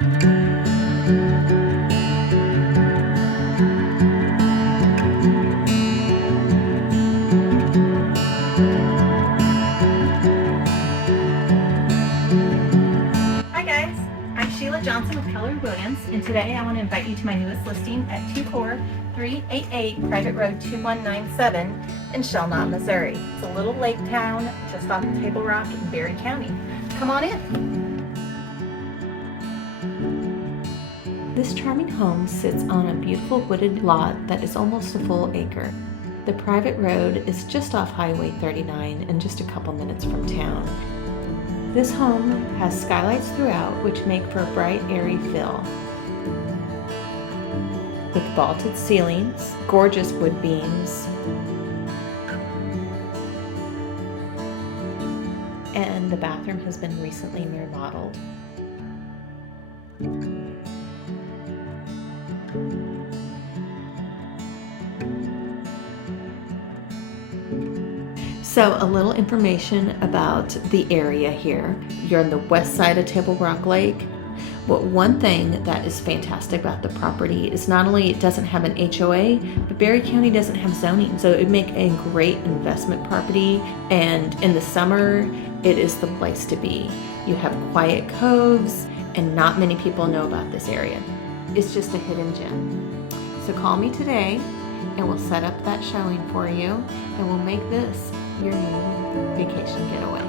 Hi guys, I'm Sheila Johnson with Keller Williams, and today I want to invite you to my newest listing at 24388 Private Road 2197 in Shellknot, Missouri. It's a little lake town just off of Table Rock in Berry County. Come on in. This charming home sits on a beautiful wooded lot that is almost a full acre. The private road is just off Highway 39 and just a couple minutes from town. This home has skylights throughout, which make for a bright, airy feel. With vaulted ceilings, gorgeous wood beams, and the bathroom has been recently remodeled. So a little information about the area here. You're on the west side of Table Rock Lake. But one thing that is fantastic about the property is not only it doesn't have an HOA, but Berry County doesn't have zoning. So it would make a great investment property. And in the summer, it is the place to be. You have quiet coves, and not many people know about this area. It's just a hidden gem. So call me today, and we'll set up that showing for you, and we'll make this your new vacation getaway.